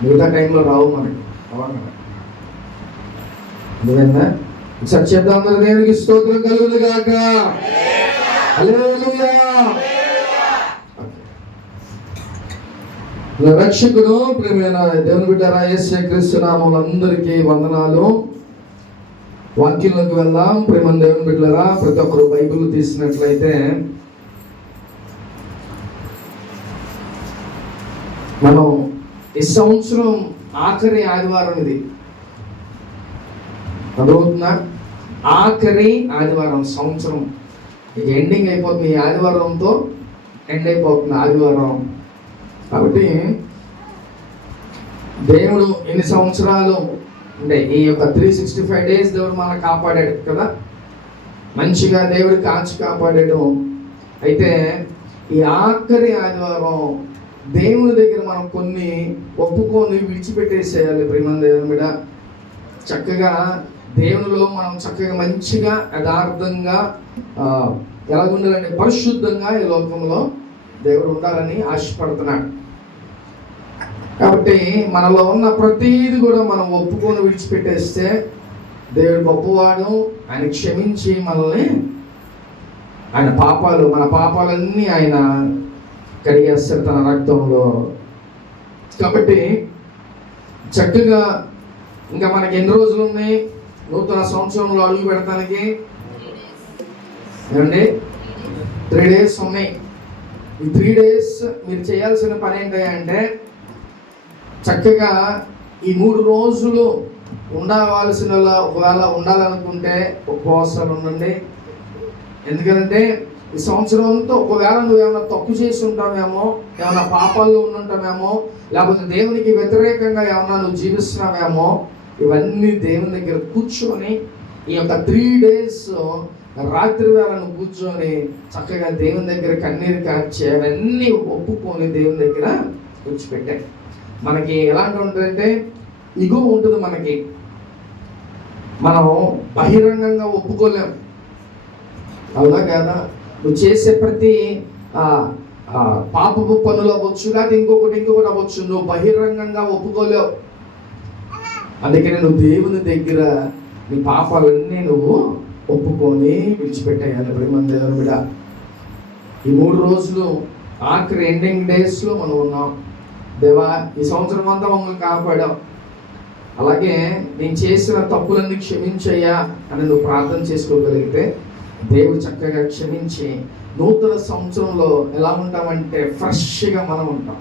మిగతా టైంలో రావు మనకి అవగాహన. ఎందుకంటే సత్యత దేవునికి స్తోత్రం కలుగును గాక. హల్లెలూయా. రక్షకుడు ప్రియమైన దేవుని బిడ్డలారా, యేసు క్రీస్తు నామములో అందరికీ వందనాలు. వాక్యంలోకి వెళ్దాం. ప్రియమైన దేవుని బిడ్డలారా, ప్రతి ఒక్కరు బైబిల్ తీసినట్లయితే మనం ఈ సంవత్సరం ఆఖరి ఆదివారం ఇది అదవుతుందా? ఆఖరి ఆదివారం, సంవత్సరం ఎండింగ్ అయిపోతుంది. ఈ ఆదివారంతో ఎండ్ అయిపోతుంది ఆదివారం. కాబట్టి దేవుడు ఎన్ని సంవత్సరాలు అంటే ఈ యొక్క 365 days దేవుడు మనల్ని కాపాడాడు కదా, మంచిగా దేవుడు కాచి కాపాడాడు. అయితే ఈ ఆఖరి ఆదివారం దేవుని దగ్గర మనం కొన్ని ఒప్పుకొని విడిచిపెట్టేసేయాలి. ప్రియమైన దేవుని మీద చక్కగా దేవునిలో మనం చక్కగా మంచిగా యథార్థంగా ఎలాగుండాలంటే పరిశుద్ధంగా ఈ లోకంలో దేవుడు ఉండాలని ఆశపడుతున్నాడు. కాబట్టి మనలో ఉన్న ప్రతీది కూడా మనం ఒప్పుకొని విడిచిపెట్టేస్తే దేవుడు గొప్పవాడు. ఆయన క్షమించి మనల్ని ఆయన మన పాపాలన్నీ ఆయన కడిగేస్తారు తన రక్తంలో. కాబట్టి చక్కగా ఇంకా మనకి ఎన్ని రోజులు ఉన్నాయి నూతన సంవత్సరంలో అడుగు పెడతానికి? ఏమండి, 3 days ఉన్నాయి. ఈ 3 days మీరు చేయాల్సిన పని ఏంటంటే చక్కగా ఈ 3 రోజులు ఉండవలసిన ఒకవేళ ఉండాలనుకుంటే ఉపవాసాలు ఉండండి. ఎందుకంటే ఈ సంవత్సరం అంతా ఒకవేళ నువ్వేమైనా తప్పు చేసి ఉంటావేమో, ఏమైనా పాపాల్లో ఉండుంటావేమో, లేకపోతే దేవునికి వ్యతిరేకంగా ఏమన్నా నువ్వు జీవిస్తున్నావేమో, ఇవన్నీ దేవుని దగ్గర కూర్చొని ఈ యొక్క 3 days రాత్రి వేళ నువ్వు కూర్చొని చక్కగా దేవుని దగ్గర కన్నీరు కార్చి అవన్నీ ఒప్పుకొని దేవుని దగ్గర కూర్చోపెట్టాయి. మనకి ఎలాంటి ఉంటుందంటే ఇగో ఉంటుంది మనకి. మనం బహిరంగంగా ఒప్పుకోలేం, అవునా కదా? నువ్వు చేసే ప్రతి పాపపు పనులు అవ్వచ్చు, లేకపోతే ఇంకొకటి అవ్వచ్చు, నువ్వు బహిరంగంగా ఒప్పుకోలేవు. అందుకని నువ్వు దేవుని దగ్గర నీ పాపాలన్నీ నువ్వు ఒప్పుకొని విడిచిపెట్టేయాలి. ప్రియమైన దేవుని బిడ్డ, ఈ 3 రోజులు ఆఖరి ఎండింగ్ డేస్లో మనం ఉన్నాం. దేవా, ఈ సంవత్సరం అంతా మమ్మల్ని కాపాడావు, అలాగే నేను చేసిన తప్పులన్నీ క్షమించయ్యా అని నువ్వు ప్రార్థన చేసుకోగలిగితే దేవుడు చక్కగా క్షమించి నూతన సంవత్సరంలో ఎలా ఉంటామంటే ఫ్రెష్గా మనం ఉంటాం.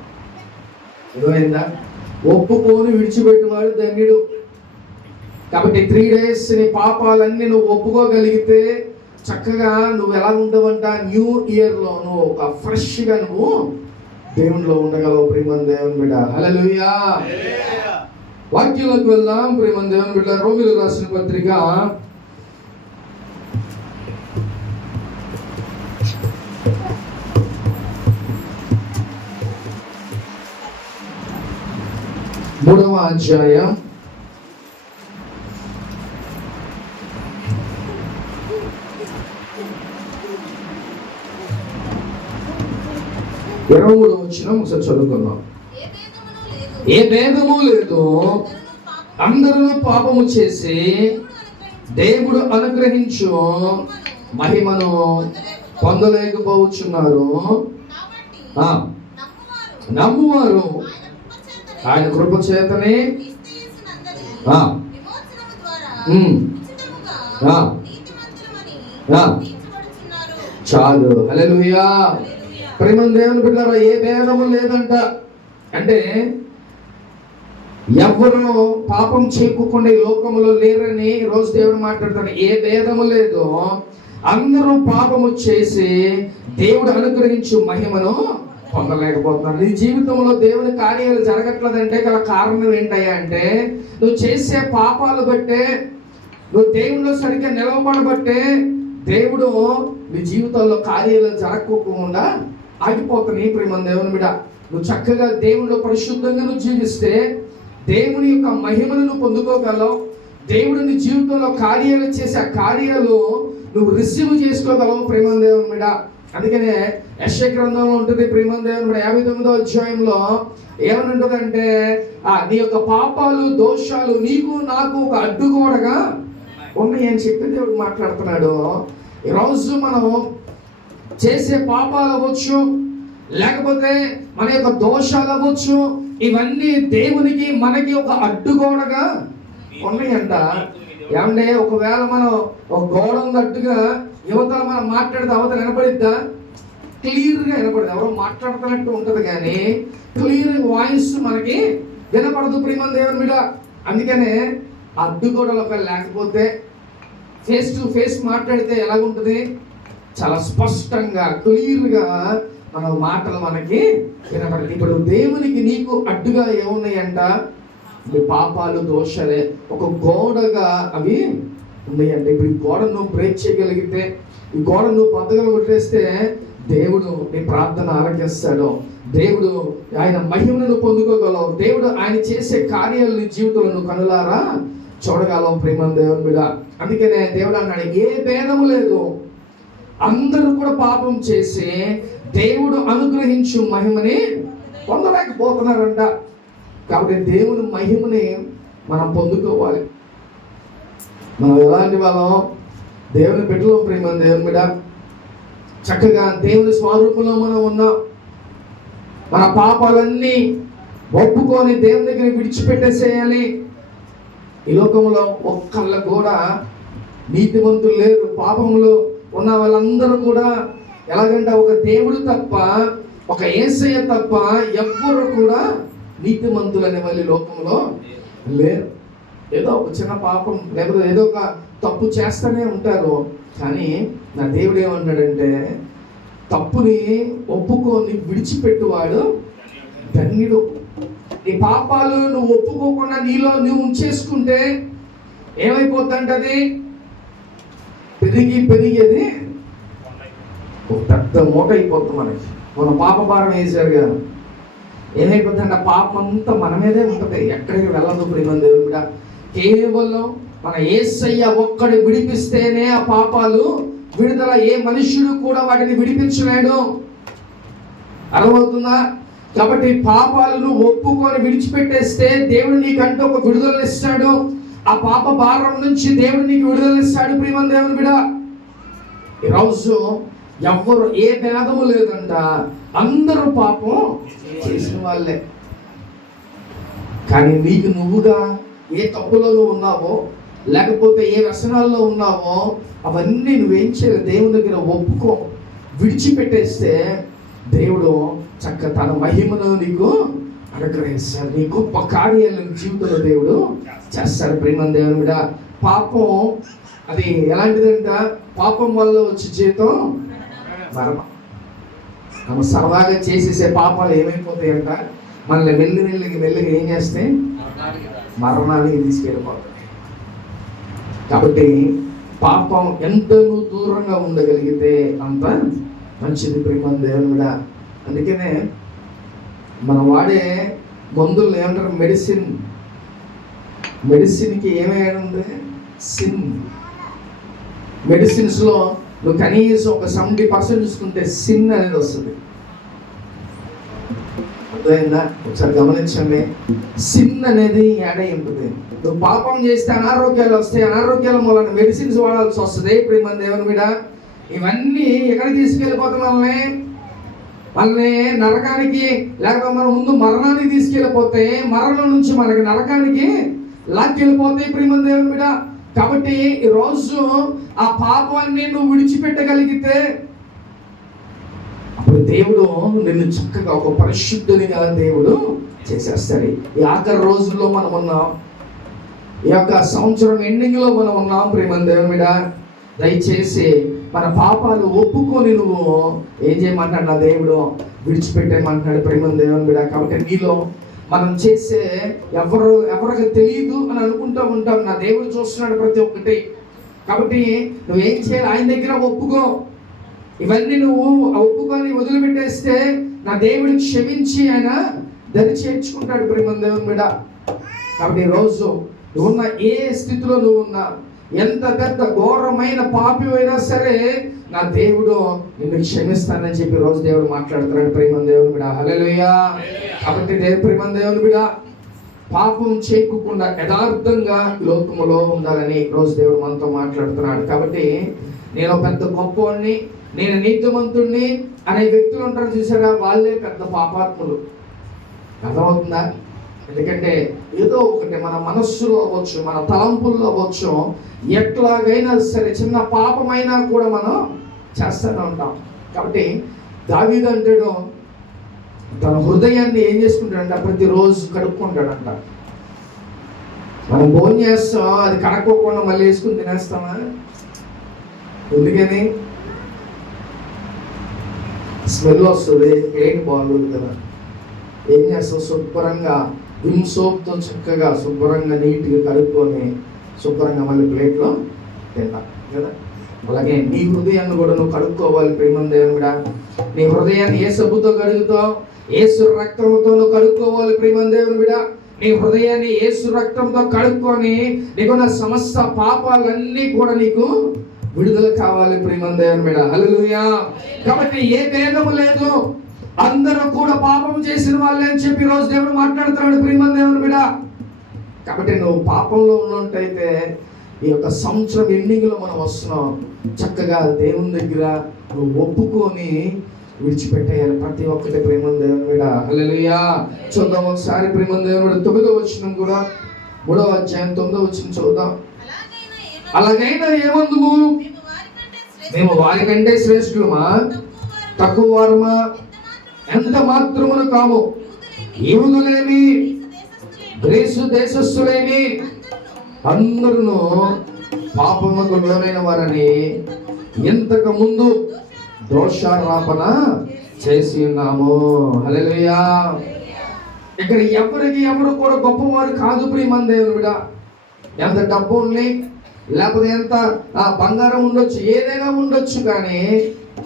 అర్థమైందా? ఒప్పుకొని విడిచిపెట్టేవాడు ధన్యుడు. కాబట్టి 3 days నీ పాపాలన్నీ నువ్వు ఒప్పుకోగలిగితే చక్కగా నువ్వు ఎలా ఉంటావంట, న్యూ ఇయర్లో నువ్వు ఒక ఫ్రెష్గా నువ్వు దేవునిలో ఉండగలవు. ప్రియమైన దేవుని బిడ్డ, హల్లెలూయా. వాక్యంలోకి వెళ్దాం. ప్రియమైన దేవుని బిడ్డ, రోమీయులకు రాసిన పత్రిక 3వ అధ్యాయం 23వ వచనం ఒకసారి చదువుకుందాం. ఏ భేదము లేదు, అందరూ పాపము చేసి దేవుడు అనుగ్రహించు మహిమను పొందలేకపోతున్నారు. నమ్మువారు ఆయన కృప చేతనే చాలు. హల్లెలూయా. ప్రియమైన దేవుని బిడ్డలారా, ఏ భేదము లేదంట. అంటే ఎవరు పాపం చేయకుండా ఈ లోకంలో లేరని రోజు దేవుడు మాట్లాడతాడు. ఏ భేదము లేదు, అందరూ పాపము చేసి దేవుడు అనుగ్రహించు మహిమను పొందలేకపోతున్నారు. నీ జీవితంలో దేవుని కార్యాలు జరగట్లేదంటే గల కారణం ఏంటయ్యా అంటే నువ్వు చేసే పాపాలు బట్టే, నువ్వు దేవుళ్ళు సరిగ్గా నిలవబడబట్టే దేవుడు నీ జీవితంలో కార్యాలు జరగకోకుండా ఆగిపోతున్నాయి. ప్రియమైన దేవుని బిడ్డ, నువ్వు చక్కగా దేవునిలో పరిశుద్ధంగా నువ్వు జీవిస్తే దేవుని యొక్క మహిమను నువ్వు పొందుకోగలవు. దేవుడు నీ జీవితంలో కార్యాలు చేసే ఆ కార్యాలు నువ్వు రిసీవ్ చేసుకోగలవు. ప్రియమైన దేవుని బిడ్డ, అందుకనే యెషయా గ్రంథంలో ఉంటుంది ప్రియమైన దేవుని 59వ అధ్యాయంలో ఏమని ఉంటుందంటే నీ యొక్క పాపాలు దోషాలు నీకు నాకు ఒక అడ్డుగోడగా ఉన్నాయి అని చెప్పి దేవుడు మాట్లాడుతున్నాడు. ఈరోజు మనం చేసే పాపాలు అవ్వచ్చు, లేకపోతే మన యొక్క దోషాలు అవ్వచ్చు, ఇవన్నీ దేవునికి మనకి ఒక అడ్డుగోడగా ఉన్నాయంట. ఏమంటే ఒకవేళ మనం ఒక గోడ ఉన్నట్టుగా యువతల మనం మాట్లాడితే అవతల వినపడిద్దా? క్లియర్గా వినపడదు. ఎవరో మాట్లాడుతున్నట్టు ఉంటుంది కానీ క్లియర్ వాయిస్ మనకి వినపడదు ప్రియమైన దేవుని మీద. అందుకనే అడ్డుగోడలు ఒకవేళ లేకపోతే ఫేస్ టు ఫేస్ మాట్లాడితే ఎలాగుంటుంది? చాలా స్పష్టంగా క్లియర్గా మన మాటలు మనకి వినపడదు. ఇప్పుడు దేవునికి నీకు అడ్డుగా ఏమున్నాయంట? మీ పాపాలు దోషాలే ఒక గోడగా అవి ఉన్నాయంట. ఇప్పుడు ఈ గోడను నువ్వు బ్రేక్ చేయగలిగితే, ఈ గోడను నువ్వు బద్దలు కొట్టేస్తే దేవుడు నీ ప్రార్థన ఆలకిస్తాడు. దేవుడు ఆయన మహిమను పొందుకోగలవు. దేవుడు ఆయన చేసే కార్యాలు నీ జీవితంలో నువ్వు కనులారా చూడగలవు ప్రేమ దేవుని మీద. అందుకనే దేవుడు అన్నాడు, ఏ భేదము లేదు, అందరూ కూడా పాపం చేసి దేవుడు అనుగ్రహించు మహిమని పొందలేకపోతున్నారంట. కాబట్టి దేవుని మహిమని మనం పొందుకోవాలి. మనం ఎలాంటి వాళ్ళం? దేవుని బిడ్డలు ప్రేమ దేవుని మీద. చక్కగా దేవుని స్వరూపంలో మనం ఉన్నాం. మన పాపాలన్నీ ఒప్పుకొని దేవుని దగ్గర విడిచిపెట్టేసేయాలి. ఈ లోకంలో ఒక్కళ్ళ కూడా నీతిమంతులు లేరు. పాపంలో ఉన్న వాళ్ళందరూ కూడా ఎలాగంటే ఒక దేవుడు తప్ప, ఒక యేసయ్య తప్ప ఎవ్వరు కూడా నీతిమంతులు అనే వాళ్ళు లోకంలో లేరు. ఏదో ఒక చిన్న పాపం లేకపోతే ఏదో ఒక తప్పు చేస్తూనే ఉంటారు. కానీ నా దేవుడు ఏమన్నాడంటే, తప్పుని ఒప్పుకొని విడిచిపెట్టువాడు ధన్యుడు. నీ పాపాలు నువ్వు ఒప్పుకోకుండా నీలో నువ్వు ఉంచేసుకుంటే ఏమైపోతుందంటే అది పెరిగేది ఒక పెద్ద మూట అయిపోతుంది మనకి. మన పాప భారం వేసారు కదా, ఏమైపోతుందంటే ఆ పాపం అంతా మన మీదే ఉంటుంది, ఎక్కడికి వెళ్ళదు ప్రేమ దేవుడు కూడా. కేవలం మన యేసయ్య ఒక్కడు విడిపిస్తేనే ఆ పాపాలు విడుదల. ఏ మనుష్యుడు కూడా వాటిని విడిపించలేడు. అర్థమవుతుందా? కాబట్టి పాపాలను ఒప్పుకొని విడిచిపెట్టేస్తే దేవుడు నీకంటూ ఒక విడుదల ఇస్తాడు. ఆ పాప భారం నుంచి దేవుడు నీకు విడుదల ఇస్తాడు ప్రియమైన దేవుని బిడ్డ. ఈరోజు ఎవ్వరు ఏ భేదము లేదంట, అందరూ పాపం చేసిన వాళ్ళే. కానీ నీకు నువ్వుగా ఏ తప్పులో నువ్వు ఉన్నావో, లేకపోతే ఏ వ్యసనాల్లో ఉన్నావో, అవన్నీ నువ్వేం చేయాలి? దేవుని దగ్గర ఒప్పుకో, విడిచిపెట్టేస్తే దేవుడు చక్క తన మహిమను నీకు అనుగ్రహిస్తాడు. నీ గొప్ప కార్యాలను జీవితంలో దేవుడు చేస్తాడు ప్రేమ దేవుని మీద. పాపం అది ఎలాంటిదంట? పాపం వల్ల వచ్చే జీవితం మరణం. మనం సరదాగా చేసేసే పాపాలు ఏమైపోతాయంట? మనల్ని మెల్లిగా ఏం చేస్తే మరణానికి తీసుకెళ్ళిపోతాయి. కాబట్టి పాపం ఎంత నువ్వు దూరంగా ఉండగలిగితే అంత మంచిది ప్రేమ దేవుని మీద. అందుకనే మనం వాడే మందులు ఏమంటారు? మెడిసిన్కి ఏమేమి సిన్. మెడిసిన్స్లో నువ్వు కనీసం ఒక 70% చూసుకుంటే సిన్ అనేది వస్తుంది. అర్థమైందా? ఒకసారి గమనించండి. సిన్ అనేది యాడ్ అయి ఉంటుంది. నువ్వు పాపం చేస్తే అనారోగ్యాలు వస్తాయి. అనారోగ్యాల మూలన మెడిసిన్స్ వాడాల్సి వస్తుంది ప్రేమ దేవుని మీద. ఇవన్నీ ఎక్కడికి తీసుకెళ్ళిపోతాం? మనల్ని నరకానికి, లేకపోతే మనం ముందు మరణానికి తీసుకెళ్ళిపోతే మరణం నుంచి మనకి నరకానికి లాక్కెళ్ళిపోతాయి ప్రేమ దేవుని మీద. కాబట్టి ఈరోజు ఆ పాపాన్ని నువ్వు విడిచిపెట్టగలిగితే అప్పుడు దేవుడు నిన్ను చక్కగా ఒక పరిశుద్ధునిగా దేవుడు చేసేస్తాడు. ఈ ఆఖరి రోజుల్లో మనం ఉన్నాం. ఈ యొక్క సంవత్సరం ఎండింగ్లో మనం ఉన్నాం ప్రేమ దేవుని మీద. దయచేసి మన పాపాలు ఒప్పుకొని నువ్వు ఏం చేయమంటాడు నా దేవుడు? విడిచిపెట్టేయమంటున్నాడు ప్రేమ దేవుని మీద. కాబట్టి నీలో మనం చేసే ఎవరికి తెలియదు అని అనుకుంటూ ఉంటాం. నా దేవుడు చూస్తున్నాడు ప్రతి ఒక్కటి. కాబట్టి నువ్వేం చేయాలి? ఆయన దగ్గర ఒప్పుకో. ఇవన్నీ నువ్వు ఒప్పుకొని వదిలిపెట్టేస్తే నా దేవుడు క్షమించి ఆయన దరి చేర్చుకుంటాడు ప్రేమ దేవుని మీద. కాబట్టి ఈరోజు నువ్వున్న ఏ స్థితిలో నువ్వు ఉన్నా, ఎంత పెద్ద ఘోరమైన పాపి అయినా సరే నా దేవుడు నిన్ను క్షమిస్తానని చెప్పి రోజు దేవుడు మాట్లాడుతున్నాడు. ప్రేమ దేవుని బిడ్డ, హల్లెలూయా. కాబట్టి ప్రేమ దేవుని బిడ్డ, పాపం చేయకుండా యథార్థంగా లోకములో ఉండాలని రోజు దేవుడు మనతో మాట్లాడుతున్నాడు. కాబట్టి నేను పెద్ద గొప్పవాడిని, నేను నీతిమంతుడిని అనే వ్యక్తులు ఉంటారు చూసారా, వాళ్ళే పెద్ద పాపాత్ములు. అర్థమవుతుందా? ఎందుకంటే ఏదో ఒకటి మన మనస్సులో అవ్వచ్చు, మన తలంపుల్లో అవ్వచ్చు, ఎట్లాగైనా సరే చిన్న పాపమైనా కూడా మనం చేస్తూనే ఉంటాం. కాబట్టి దావీదు అంటాడు, తన హృదయాన్ని ఏం చేసుకుంటాడంట, ప్రతిరోజు కడుక్కుంటాడంట. మనం భోజనం చేస్తాం, అది కడుక్కోకుండా మళ్ళీ వేసుకుని తినేస్తామా? ఎందుకని? స్మెల్ వస్తుంది, ప్లేట్ బాగుంటుంది కదా. ఏం చేస్తాం, శుభ్రంగా విమ్ సోప్తో చక్కగా శుభ్రంగా నీట్గా కడుక్కొని శుభ్రంగా మళ్ళీ ప్లేట్లో తింటాం కదా. అలాగే నీ హృదయాన్ని కూడా నువ్వు కడుక్కోవాలి. ప్రేమ దేవుని బిడ్డ, నీ హృదయాన్ని ఏ సబ్బుతో కడుగుతావు? యేసు రక్తంతో నువ్వు కడుక్కోవాలి. ప్రేమ దేవుని బిడ్డ, నీ హృదయాన్ని యేసు రక్తంతో కడుక్కొని నీకున్న సమస్త పాపాలన్నీ కూడా నీకు విడుదల కావాలి. ప్రేమ దేవుని బిడ్డ, హల్లెలూయా. కాబట్టి ఏ భేదము లేదు, అందరూ కూడా పాపం చేసిన వాళ్ళే అని చెప్పి రోజు దేవుడు మాట్లాడుతున్నాడు. ప్రేమ దేవుని బిడ్డ, కాబట్టి నువ్వు పాపంలో ఉన్నట్టయితే ఈ యొక్క సంవత్సరం ఎండింగ్లో మనం వస్తున్నాం, చక్కగా దేవుని దగ్గర నువ్వు ఒప్పుకొని విడిచిపెట్టేయాలి ప్రతి ఒక్కటి. ప్రేమ దేవుని బిడ్డ, హల్లెలూయా. చూద్దాం ఒకసారి ప్రేమ దేవుని బిడ్డ 9వ వచనం కూడా 3వ అధ్యాయం 9వ వచనం చూద్దాం. అలాగైనా ఏమందుము, మేము వారికంటే శ్రేష్ఠులమా, తక్కువ వారమా? ఎంత మాత్రమును కాము. యూదులేమి, గ్రీసు దేశస్థులేమి అందరూ పాపముకు లోనైన వారని ఇంతకు ముందు దోషారోపణ చేసి ఉన్నాము. హల్లెలూయా. ఇక్కడ ఎవరు కూడా గొప్పవారు కాదు. ప్రియమైన దేవుని బిడ్డ, ఎంత డబ్బు ఉంది, లేకపోతే ఎంత బంగారం ఉండొచ్చు, ఏదైనా ఉండొచ్చు, కానీ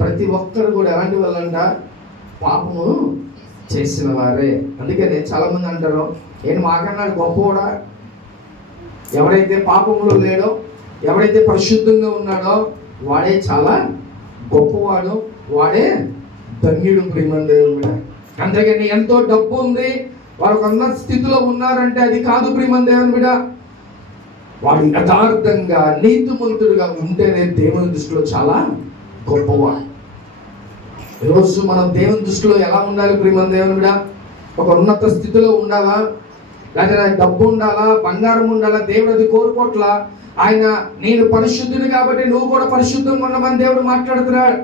ప్రతి ఒక్కరు కూడా ఎలాంటి వాళ్ళంట, పాపము చేసిన వారే. అందుకని చాలా మంది అంటారు, ఏంటి మాకన్నా గొప్పవాడా? ఎవరైతే పాపంలో లేడో, ఎవరైతే పరిశుద్ధంగా ఉన్నాడో వాడే చాలా గొప్పవాడు, వాడే ధన్యుడు. ప్రియమైన దేవుడు, అంతేగాని ఎంతో డబ్బు ఉంది, వారు ఉన్న స్థితిలో ఉన్నారంటే అది కాదు. ప్రియమైన దేవుని బిడ్డ, వాడు యథార్థంగా నీతిమంతుడుగా ఉంటేనే దేవుని దృష్టిలో చాలా గొప్పవాడు. ఈరోజు మనం దేవుని దృష్టిలో ఎలా ఉండాలి? ప్రియమైన దేవుని బిడ్డ, ఒక ఉన్నత స్థితిలో ఉండాలా, లేదా డబ్బు ఉండాలా, బంగారం ఉండాలా? దేవుడు అది కోరుకోట్లా. ఆయన నేను పరిశుద్ధుడు కాబట్టి నువ్వు కూడా పరిశుద్ధంగా ఉండమని దేవుడు మాట్లాడుతున్నాడు.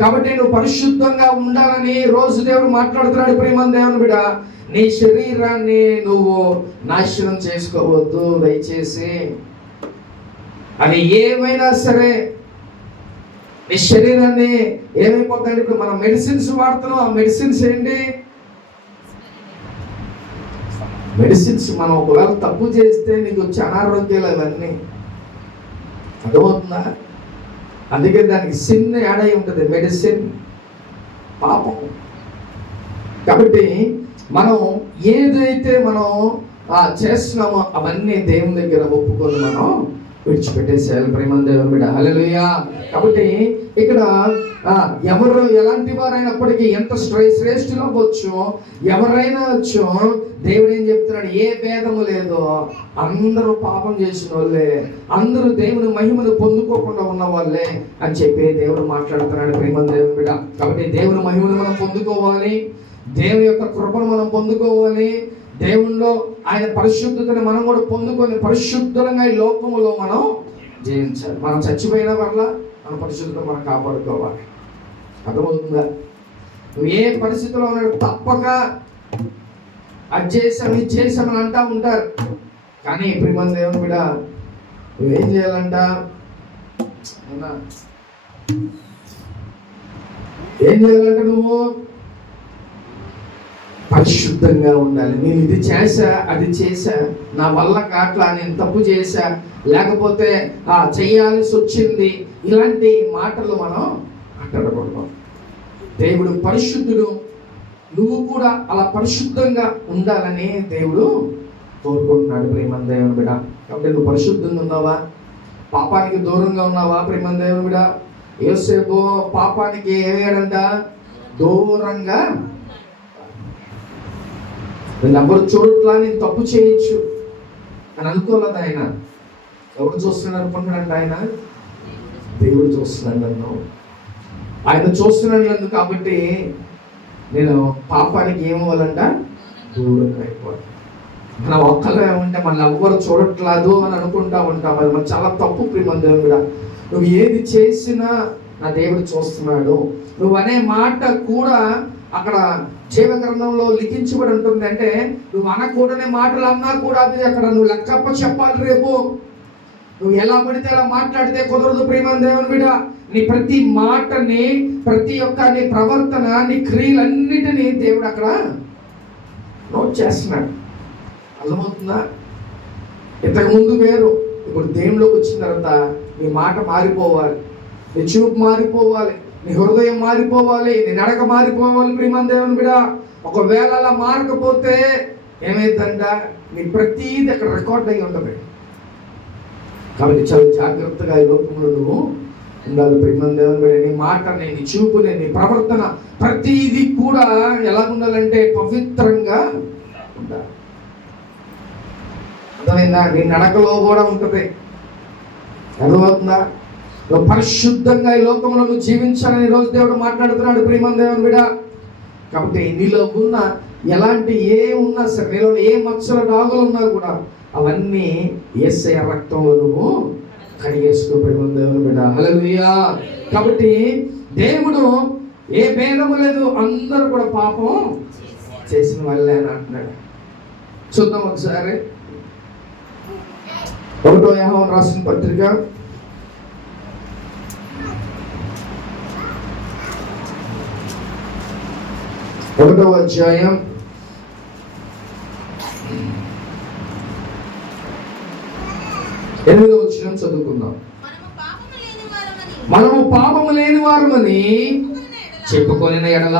కాబట్టి నువ్వు పరిశుద్ధంగా ఉండాలని రోజు దేవుడు మాట్లాడుతున్నాడు. ప్రియమైన దేవుని బిడ్డ, నీ శరీరాన్ని నువ్వు నాశనం చేసుకోవద్దు దయచేసి. అది ఏమైనా సరే నీ శరీరాన్ని ఏమైపోతాడు. ఇప్పుడు మనం మెడిసిన్స్ వాడుతున్నాం, ఆ మెడిసిన్స్ ఏంటి? మెడిసిన్స్. మనం ఒకవేళ తప్పు చేస్తే నీకు వచ్చే అనారోగ్యాలు అవన్నీ. అర్థమవుతుందా? అందుకే దానికి సిన్ యాడ్ అయి ఉంటుంది, మెడిసిన్, పాపం. కాబట్టి మనం ఏదైతే మనం చేస్తున్నామో అవన్నీ దేవుని దగ్గర ఒప్పుకొని మనం విడిచిపెట్టేసేయాలి. ప్రేమ దేవుని బిడ్డ, హల్లెలూయా. కాబట్టి ఇక్కడ ఎవరు ఎలాంటి వారైనప్పటికీ, ఎంత శ్రేష్ఠులు అవ్వచ్చు, ఎవరైనా వచ్చు, దేవుడు ఏం చెప్తున్నాడు, ఏ భేదము లేదు, అందరూ పాపం చేసిన వాళ్ళే, అందరూ దేవుని మహిమను పొందుకోకుండా ఉన్న వాళ్ళే అని చెప్పి దేవుడు మాట్లాడుతున్నాడు. ప్రేమ దేవుని బిడ్డ, కాబట్టి దేవుని మహిమను మనం పొందుకోవాలి, దేవుని యొక్క కృపను మనం పొందుకోవాలి, దేవునిలో ఆయన పరిశుద్ధతని మనం కూడా పొందుకొని పరిశుద్ధంగా ఈ లోకములో మనం జీవించాలి. మనం చచ్చిపోయిన వల్ల మన పరిశుద్ధత మనం కాపాడుకోవాలి. అర్థమవుతుందా? నువ్వు ఏ పరిస్థితిలో ఉన్నాడు, తప్పక అది చేసామని అంటా ఉంటారు. కానీ ప్రియమైన దేవుని బిడ్డ, నువ్వేం చేయాలంట? ఏం చేయాలంటే నువ్వు పరిశుద్ధంగా ఉండాలి. నేను ఇది చేశా, అది చేశా, నా వల్ల కాట్లా, నేను తప్పు చేశా, లేకపోతే చేయాల్సి వచ్చింది, ఇలాంటి మాటలు మనం మాట్లాడకూడదు. దేవుడు పరిశుద్ధుడు, నువ్వు కూడా అలా పరిశుద్ధంగా ఉండాలని దేవుడు కోరుకుంటున్నాడు. ప్రేమ దేవుని బిడ్డ, కాబట్టి నువ్వు పరిశుద్ధంగా ఉన్నావా? పాపానికి దూరంగా ఉన్నావా? ప్రేమ దేవుని బిడ్డ, యోసేపు పాపానికి ఏమయ్యాడంట? దూరంగా. ఎవరు చూడట్లా, నేను తప్పు చేయొచ్చు అని అనుకోలేదు ఆయన. ఎవరు చూస్తున్నాడు అనుకుంటున్నాడు ఆయన? దేవుడు చూస్తున్నాడు నన్ను. ఆయన చూస్తున్నాడు నన్ను కాబట్టి నేను పాపానికి ఏమవ్వాలంట? దూరంగా అయిపోవాలి. మనం ఒక్కరే ఉంటే మన ఎవ్వరు చూడట్లేదు అని అనుకుంటా ఉంటాం. అది మన చాలా తప్పు. ప్రియమైన దేవుడు కూడా, నువ్వు ఏది చేసినా నా దేవుడు చూస్తున్నాడు. నువ్వు అనే మాట కూడా అక్కడ జీవ గ్రంథంలో లిఖించబడి ఉంటుంది. అంటే నువ్వు అనకూడని మాటలు అన్నా కూడా అది అక్కడ నువ్వు లెక్కప్ప చెప్పాలి. రేపు నువ్వు ఎలా పడితే అలా మాట్లాడితే కుదరదు. ప్రియమైన దేవుని బిడ్డ, నీ ప్రతి మాటని, ప్రతి ఒక్క నీ ప్రవర్తన, నీ క్రియలన్నిటినీ దేవుడు అక్కడ నోట్ చేస్తున్నాడు. అర్థమవుతుందా? ఇంతకుముందు వేరు, ఇప్పుడు దేవుళ్ళలోకి వచ్చిన తర్వాత నీ మాట మారిపోవాలి, నీ చూపు మారిపోవాలి, నీ హృదయం మారిపోవాలి, నీ నడక మారిపోవాలి. ప్రియమైన దేవుని బిడ్డ, ఒకవేళ అలా మారకపోతే ఏమైందంట? నీ ప్రతీది అక్కడ రికార్డ్ అయ్యి ఉంటుంది. కాబట్టి చాలా జాగ్రత్తగా ఈ లోకంలో నువ్వు ఉండాలి. ప్రియమైన దేవుని బిడ్డ, నీ మాటని, నీ చూపుని, నీ ప్రవర్తన ప్రతీది కూడా ఎలా ఉండాలంటే పవిత్రంగా ఉండాలి. అర్థమైందా? నీ నడకలో కూడా ఉంటుంది. అర్థమవుతుందా? నువ్వు పరిశుద్ధంగా ఈ లోకంలో నువ్వు జీవించాలని రోజు దేవుడు మాట్లాడుతున్నాడు. ప్రియమైన దేవుని బిడ్డ, కాబట్టి నీలో ఉన్న ఎలాంటి ఏ ఉన్నా సరే, నీలో ఏ మచ్చల డాగులు ఉన్నా కూడా అవన్నీ యేసయ్య రక్తంలో నువ్వు కడిగేసుకో. ప్రియమైన దేవుని బిడ్డ, హల్లెలూయా. కాబట్టి దేవుడు ఏ భేదము లేదు, అందరూ కూడా పాపం చేసిన వాళ్ళే అని అంటున్నాడు. చూద్దాం ఒకసారి 1 యోహాను రాసిన పత్రిక 1వ అధ్యాయం 8వ వచనం చదువుకుందాం. మనము పాపము లేని వారమని చెప్పుకొనిన ఎడల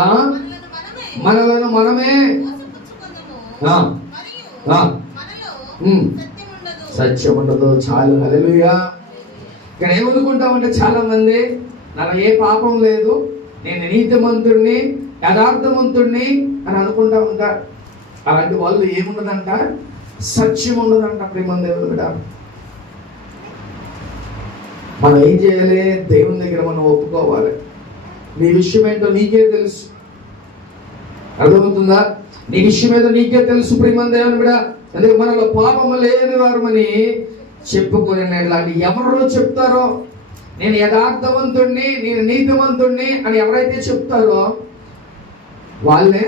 మనలను మనమే సత్యం ఉండదు. చాలు, హల్లెలూయా. ఇక్కడ ఏమనుకుంటామంటే చాలా మంది, నాకు ఏ పాపం లేదు, నేను నీతిమంతుడిని, యథార్థవంతుడిని అని అనుకుంటా ఉంటారు. అలాంటి వాళ్ళు ఏమున్నదంట? సత్యం ఉండదంట. ప్రియమైన దేవుని బిడ్డ, మనం ఏం చేయాలి? దేవుని దగ్గర మనం ఒప్పుకోవాలి. నీ విషయం ఏంటో నీకే తెలుసు. అర్థమవుతుందా? నీ విషయం ఏదో నీకే తెలుసు. ప్రియమైన దేవుని బిడ్డ, అందుకే మనలో పాపము లేని వారమని చెప్పుకొని ఇలాంటి ఎవరో చెప్తారో, నేను యథార్థవంతుడిని, నేను నీతివంతుడిని అని ఎవరైతే చెప్తారో వాళ్ళే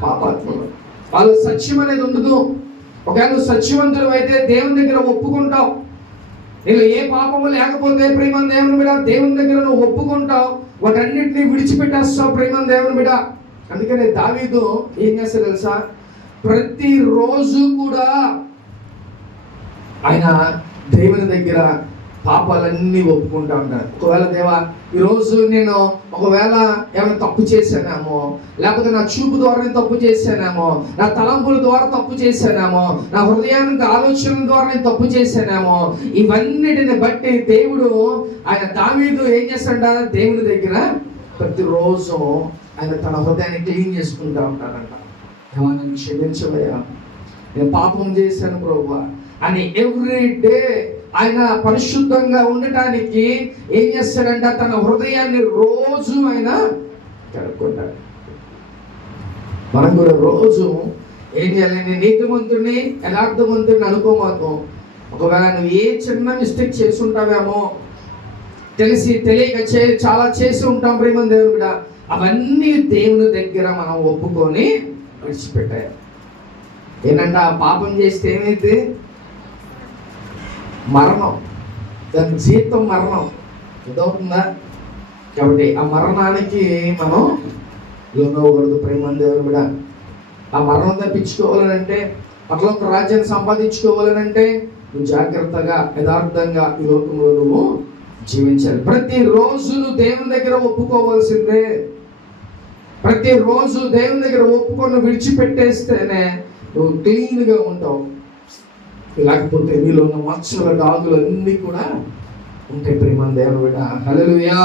పాపాత్ములు. వాళ్ళ సత్యం అనేది ఉండదు. ఒకవేళ నువ్వు సత్యవంతుడు అయితే దేవుని దగ్గర ఒప్పుకుంటావు. నీలో ఏ పాపము లేకపోతే ప్రియమైన దేవుని బిడ్డ, దేవుని దగ్గర నువ్వు ఒప్పుకుంటావు, వాటన్నిటిని విడిచిపెట్టేస్తావు. ప్రియమైన దేవుని బిడ్డ, అందుకనే దావీదు ఏం చేస్తాడు తెలుసా? ప్రతిరోజు కూడా ఆయన దేవుని దగ్గర పాపాలన్నీ ఒప్పుకుంటా ఉంటాడు. ఒకవేళ దేవా, ఈరోజు నేను ఒకవేళ ఏమైనా తప్పు చేశానేమో, లేకపోతే నా చూపు ద్వారా నేను తప్పు చేశానేమో, నా తలంపుల ద్వారా తప్పు చేశానేమో, నా హృదయానికి ఆలోచనల ద్వారా నేను తప్పు చేశానేమో, ఇవన్నిటిని బట్టి దేవుడు, ఆయన దావీదు ఏం చేస్తాడ? దేవుని దగ్గర ప్రతిరోజు ఆయన తన హృదయాన్ని క్లీన్ చేసుకుంటా ఉంటాడంట. నన్ను క్షమించవయ్యా, నేను పాపం చేశాను ప్రభువా అని ఎవ్రీ డే ఆయన పరిశుద్ధంగా ఉండటానికి ఏం చేస్తాడంట? తన హృదయాన్ని రోజు ఆయన కడుక్కుంటాడు. మనం కూడా రోజు ఏం చేయాలి? నేను నీతిమంతుడిని, యథార్థవంతుడిని అనుకోమాకు. ఒకవేళ నువ్వు ఏ చిన్న మిస్టేక్ చేసి ఉంటావేమో, తెలిసి తెలియక చాలా చేసి ఉంటాం. ప్రియమైన దేవుని బిడ్డ, అవన్నీ దేవుని దగ్గర మనం ఒప్పుకొని విడిచిపెట్టాయి. ఏంటంటే ఆ పాపం చేస్తే ఏమైతే మరణం, దాని జీవితం మరణం. అర్థమవుతుందా? కాబట్టి ఆ మరణానికి మనం లోనవ్వకూడదు. ప్రేమ దేవుని బిడ్డ, ఆ మరణం తప్పించుకోవాలనంటే, పరలోక రాజ్యాన్ని సంపాదించుకోవాలనంటే నువ్వు జాగ్రత్తగా, యథార్థంగా ఈ లోకంలో నువ్వు జీవించాలి. ప్రతిరోజు నువ్వు దేవుని దగ్గర ఒప్పుకోవాల్సిందే. ప్రతిరోజు దేవుని దగ్గర ఒప్పుకొని విడిచిపెట్టేస్తేనే నువ్వు క్లీన్గా ఉంటావు. లేకపోతే నీలో ఉన్న మచ్చల డాగులు అన్నీ కూడా ఉంటే ప్రేమ దేవుని బిడ్డ. హల్లెలూయా.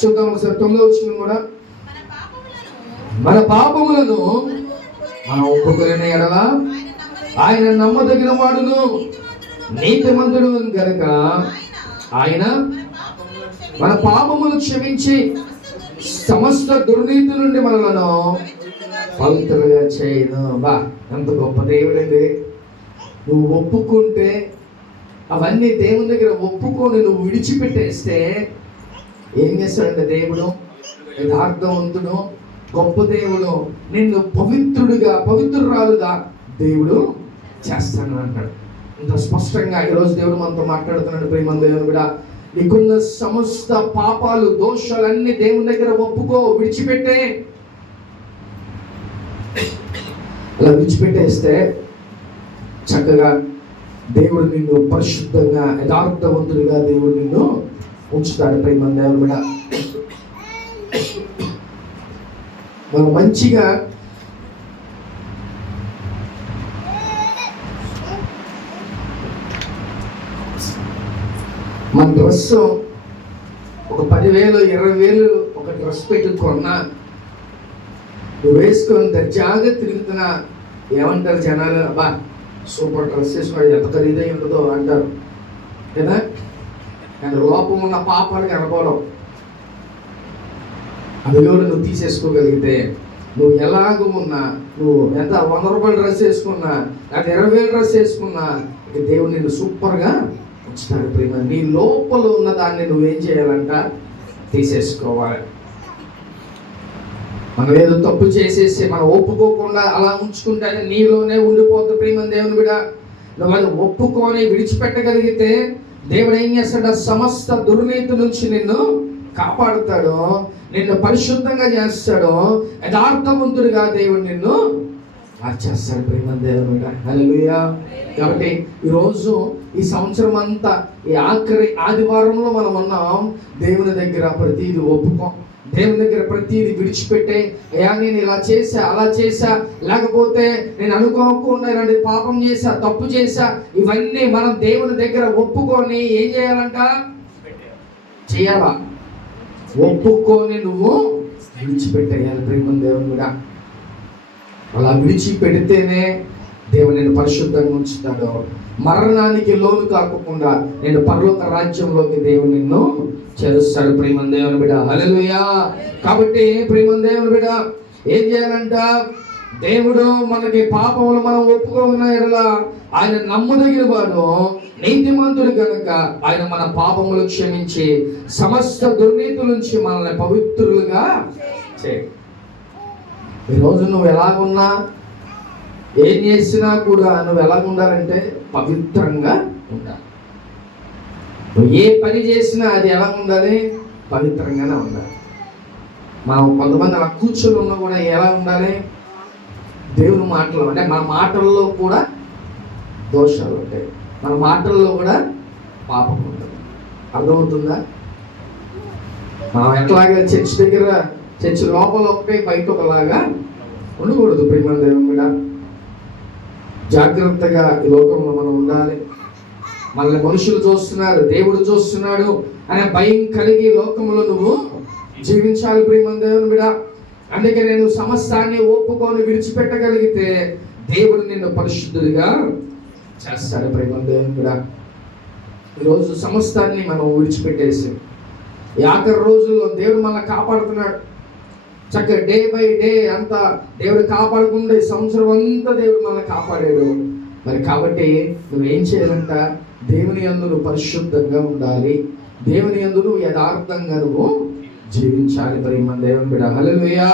చూద్దాం ఒకసారి 9వ వచనం కూడా. మన పాపములను మనం ఒప్పుకొనిన ఎడల ఆయన నమ్మదగిన వాడును నీతిమంతుడు గనుక ఆయన మన పాపములు క్షమించి సమస్త దుర్నీతి నుండి మనలను పవిత్రులుగా చేయను. బా, ఎంత గొప్ప దేవుడండి. నువ్వు ఒప్పుకుంటే, అవన్నీ దేవుని దగ్గర ఒప్పుకొని నువ్వు విడిచిపెట్టేస్తే ఏం చేస్తాడంటే దేవుడు, యథార్థవంతుడు, గొప్ప దేవుడు, నిన్ను పవిత్రుడిగా పవిత్రురాలుగా దేవుడు చేస్తాను అంటాడు. ఇంత స్పష్టంగా ఈరోజు దేవుడు మనతో మాట్లాడుతున్నాడు. ప్రేమ దేవుడు కూడా, నీకున్న సమస్త పాపాలు దోషాలన్నీ దేవుని దగ్గర ఒప్పుకో, విడిచిపెట్టే. అలా విడిచిపెట్టేస్తే చక్కగా దేవుడు నిన్ను పరిశుద్ధంగా యథార్థవంతుడిగా దేవుడు నిన్ను ఉంచుతాడు. ప్రేమ దేవుడు కూడా మనం మంచిగా మన డ్రెస్ ఒక 10,000 20,000 ఒక డ్రెస్ పెట్టి కొన్నా, నువ్వు వేసుకొని దర్జాగా తిరుగుతున్నా ఏమంటారు జనాలు, అబ్బా సూపర్ డ్రెస్ వేసుకున్నాడు, ఎంత ఖరీదై ఉంటుందో అంటారు కదా. కానీ లోపం ఉన్న పాపాలు కనపడవు. అవి కూడా నువ్వు తీసేసుకోగలిగితే, నువ్వు ఎలాగూ ఉన్నా, నువ్వు ఎంత 100 రూపాయల డ్రెస్ వేసుకున్నా, లేదా 20,000 డ్రెస్ వేసుకున్నా, ఇక దేవుడు నిన్ను సూపర్గా ఉంచుతాడు. ప్రేమ, నీ లోపల ఉన్న దాన్ని నువ్వేం చేయాలంట, తీసేసుకోవాలి. మనం ఏదో తప్పు చేసేసి మనం ఒప్పుకోకుండా అలా ఉంచుకుంటే నీలోనే ఉండిపోతుంది. ప్రేమ దేవుని బిడ్డ, నువ్వు అది ఒప్పుకొని విడిచిపెట్టగలిగితే దేవుడు ఏం చేస్తాడు, సమస్త దుర్నీతి నుంచి నిన్ను కాపాడుతాడు, నిన్ను పరిశుద్ధంగా చేస్తాడు, యథార్థవంతుడిగా దేవుడు నిన్ను మార్చేస్తాడు. ప్రేమ దేవుని బిడ్డ. హల్లెలూయా. కాబట్టి ఈరోజు ఈ సంవత్సరం అంతా ఈ ఆఖరి ఆదివారంలో మనం ఉన్నాం. దేవుని దగ్గర ప్రతిదీ ఒప్పుకో, దేవుని దగ్గర ప్రతిదీ విడిచిపెట్టే. అయ్యా నేను ఇలా చేశా, అలా చేశా, లేకపోతే నేను అనుకోకుండా ఇలాంటి పాపం చేశా, తప్పు చేశా, ఇవన్నీ మనం దేవుని దగ్గర ఒప్పుకొని ఏం చేయాలంట, చేయాలా, ఒప్పుకొని నువ్వు విడిచిపెట్టేయాలి. ప్రేమ దేవుని కూడా అలా విడిచిపెడితేనే దేవుడు నేను పరిశుద్ధంగా ఉంచుతాడు. మరణానికి లోను కాకుండా నేను పరలోక రాజ్యంలోకి దేవుడు నిన్ను చేరుస్తాడు. ప్రేమ దేవుని బిడ్డ. హల్లెలూయా. కాబట్టి ప్రేమ దేవుని బిడ్డ ఏం చేయాలంట, దేవుడు మనకి పాపములు మనం ఒప్పుకోన్న ఎడల ఆయన నమ్మదగిన వాడు, నీతిమంతుడు కనుక ఆయన మన పాపములు క్షమించి సమస్త దుర్నీతి నుంచి మనల్ని పవిత్రులుగా చేయి. ఈరోజు నువ్వు ఎలాగున్నా, ఏం చేసినా కూడా నువ్వు ఎలాగుండాలంటే పవిత్రంగా ఉండాలి. నువ్వు ఏ పని చేసినా అది ఎలా ఉండాలి, పవిత్రంగానే ఉండాలి. మనం కొంతమంది అలా కూర్చొని ఉన్నా కూడా ఎలా ఉండాలి, దేవుని మాటలు, అంటే మన మాటల్లో కూడా దోషాలు ఉంటాయి, మన మాటల్లో కూడా పాపం ఉంటుంది. అర్థమవుతుందా? మనం ఎట్లాగా చర్చ్ దగ్గర, చర్చ్ లోపల ఒకటే బయట ఒకలాగా ఉండకూడదు. ప్రేమ దేవుని కూడా జాగ్రత్తగా ఈ లోకంలో మనం ఉండాలి. మనల్ని మనుషులు చూస్తున్నారు, దేవుడు చూస్తున్నాడు అనే భయం కలిగి లోకంలో నువ్వు జీవించాలి. ప్రేమ దేవుని బిడ్డ. అందుకే నేను సమస్తాన్ని ఒప్పుకొని విడిచిపెట్టగలిగితే దేవుడు నిన్ను పరిశుద్ధుడిగా చేస్తాడు. ప్రేమ దేవుని బిడ్డ, ఈరోజు సమస్తాన్ని మనం విడిచిపెట్టేసి ఈ ఆఖరి రోజుల్లో దేవుడు మనల్ని కాపాడుతున్నాడు. చక్కగా డే బై డే అంతా దేవుడు కాపాడుకుంటే సంవత్సరం అంతా దేవుడు మనల్ని కాపాడాడు. మరి కాబట్టి నువ్వేం చేయాలంట, దేవుని యందు నువ్వు పరిశుద్ధంగా ఉండాలి, దేవుని యందు నువ్వు యథార్థంగా నువ్వు జీవించాలి. ప్రేమ దేవుని బిడ్డ. హల్లెలూయా.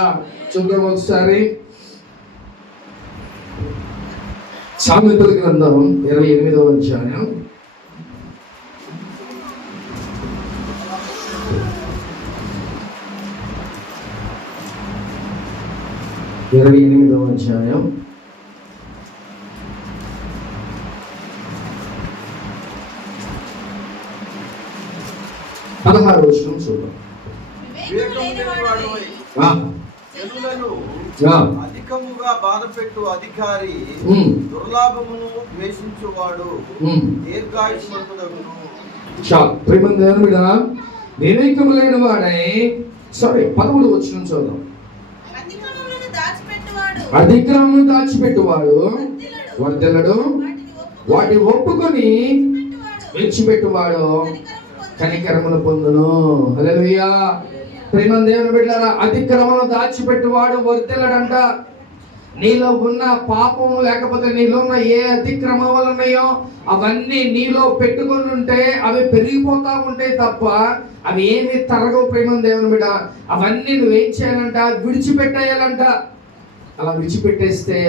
చూద్దాం ఒకసారి సామెతల గ్రంథం 28వ అధ్యాయం 28వ అధ్యాయం 16వ వచనం చూద్దాం. అధికముగా బాధపెట్టు అధికారి దుర్లాభమును ద్వేషించువాడు దీర్ఘాయుష్మంతుడగును. ప్రేమ దేవుని మీద వివేకము లేని వాడై 13 వచనం చూద్దాం. అతిక్రమములను దాచిపెట్టువాడు వర్ధిల్లడు, వాటి ఒప్పుకొని విడిచిపెట్టువాడు కనికరమును పొందును. హల్లెలూయా. ప్రేమ దేవుని బిడ్డలారా, అతిక్రమములను దాచిపెట్టువాడు వర్ధిల్లడంట. నీలో ఉన్న పాపము లేకపోతే నీలో ఉన్న ఏ అతిక్రమాలు ఉన్నాయో అవన్నీ నీలో పెట్టుకొని ఉంటే అవి పెరిగిపోతా ఉంటాయి తప్ప అవి ఏమి తరగవు. ప్రేమ దేవుని బిడ్డ, అవన్నీ నువ్వేం చేయాలంట? విడిచిపెట్టేయాలంట. అలా విడిచిపెట్టేస్తే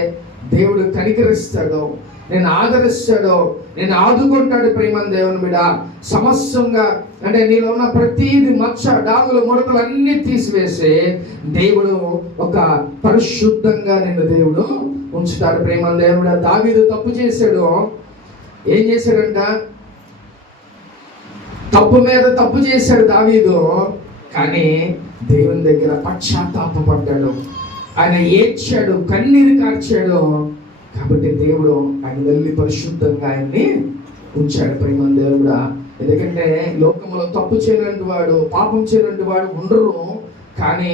దేవుడు కనికరిస్తాడు, నేను ఆదరిస్తాడు, నేను ఆదుకుంటాడు. ప్రేమ దేవుని బిడ్డ, సమస్యంగా అంటే నీలో ఉన్న ప్రతిది మచ్చ డాగులు ముడతలు అన్ని తీసివేసి దేవుడు ఒక పరిశుద్ధంగా నిన్ను దేవుడు ఉంచుతాడు. ప్రేమ దేవుడు, దావీదు తప్పు చేశాడు. ఏం చేశాడంట? తప్పు మీద తప్పు చేశాడు దావీదు. కానీ దేవుని దగ్గర పశ్చాత్తాపడ్డాడు, ఆయన ఏడ్చాడు, కన్నీరు కార్చాడు. కాబట్టి దేవుడు ఆయన వెళ్ళి పరిశుద్ధంగా ఆయన్ని ఉంచాడు. ప్రేమ దేవుడా, ఎందుకంటే లోకంలో తప్పు చేయనటువంటి వాడు, పాపం చేయనటువంటి వాడు ఉండరు. కానీ